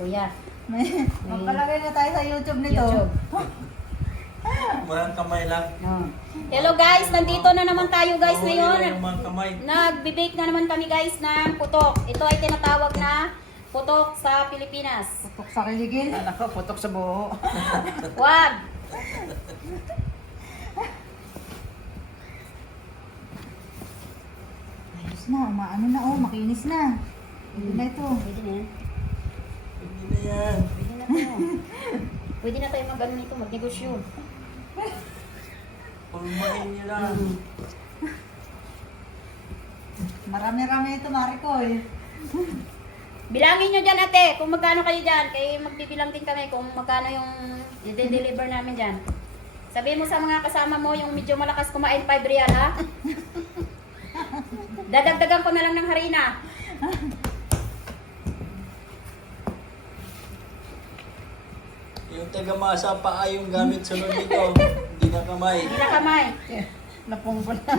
Kuya. Magpalagay na tayo sa YouTube nito. YouTube. Walang kamay lang. No. Hello guys, nandito na naman tayo guys ngayon. Yung mga kamay. Nagbe-bake na naman kami guys ng putok. Ito ay tinatawag na putok sa Pilipinas. Putok sa kiligin. Ako, putok sa buho. Wag! Ayos na, maano na oh, makinis na. Hindi na ito. Pwede na yan. Hindi na yan. Pwede na to. Pwede na tayo mag-ano nito, magnegosyo. Pulmahin niyo lang. Marami-rami ito, Maricoy. Bilangin nyo dyan ate, kung magkano kayo dyan. Kaya magbibilang din kami kung magkano yung i-deliver namin dyan. Sabihin mo sa mga kasama mo yung medyo malakas kumain 5 real ha. Dadagdagan ko na lang ng harina. Yung taga-masa pa ay yung gamit sunod dito. Hindi na kamay. Hindi na kamay. Napungkol na.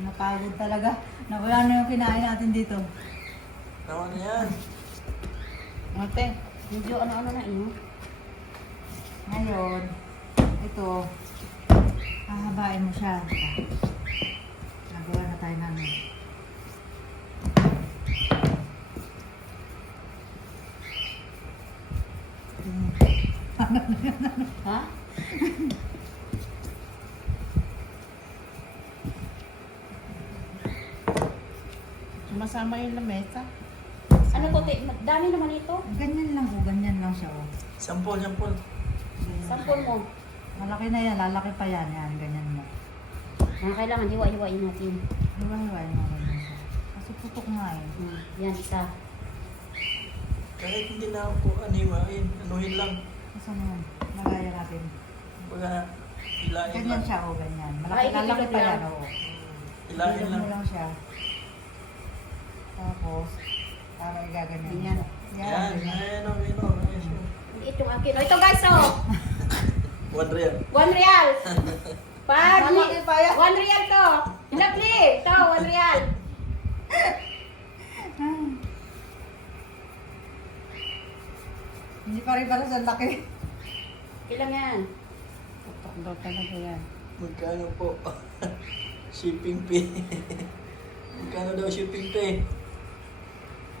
Napagod talaga. Nawala na yung kinain natin dito. Tama na yan. Ate, Medyo ano-ano na iyo. ngayon, ito, hahabain mo siya. Nagawa na tayo namin. Ha? Sumasama yung lamesa. Ano to? Dami naman ito. Ganyan lang siya oh. Sampol, sampol. Sampol mo. Malaki na yan, lalaki pa yan. Yan, ganyan mo. Kailangan hiwa-hiwain natin. Hiwa-hiwain mo ganyan siya. Kasi putok nga eh. Yan, isa. Kahit hindi na ako animain, anuhin lang. Kasi ano, nagaya natin. Baga, ilain Ganyan lang. siya oh, ganyan. Ay, Lalaki pa ikikilot yan lang. oh. Ilain Ilog lang. mo lang siya. Tapos, para igaganyan mo Ganyan. siya. Yan, Ganyan. ayan o, ayan o. Liit yung akin. Oh, ito guys, oh. 1 real. 1 real. Pag Malaki pa yan. 1 real to. Hinapli. Ito, 1 real. Hindi pa rin pala sa laki. Ilang yan? Putok daw talaga yan. Magkano po? Shipping fee. Magkano daw shipping fee?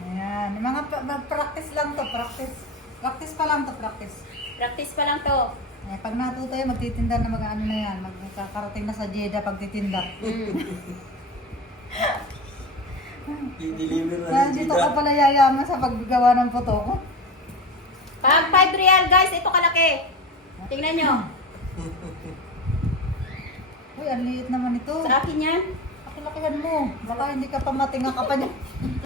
Ayan. Yung mga practice lang to, practice. Practice pa lang to, practice. Practice pa lang to. Eh, pag natuto yun, magtitinda na mag-ano na yan. Magkakarating na sa Jeddah pagtitinda. Di-deliver na Kaya ng dito Jeddah. ka pala yayaman sa paggawa ng putok. Pag 5 real guys, ito kalaki. Tingnan nyo. Uy, ang liit naman ito. Sa akin yan. Pakilakihan mo. Baka hindi ka pa matinga ka pa niya.